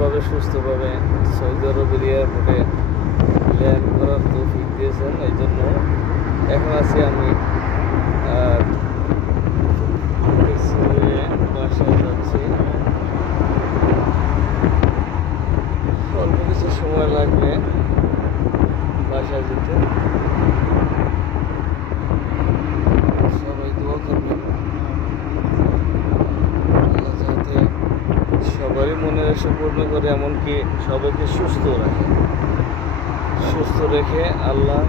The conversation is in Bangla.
সুন্দরভাবে সুস্থভাবে সৌদি আরবের এয়ারপোর্টে ল্যান্ড করার তৌফিক দিয়েছেন। এই জন্য এখন আছি আমি বাসায় যাচ্ছি। অল্প কিছু সময় লাগবে বাসায় যেতে। সবাই দোয়া করবেন আল্লাহ যাতে সবারই মনের আশা পূর্ণ করে, এমনকি সবাইকে সুস্থ রেখে আল্লাহ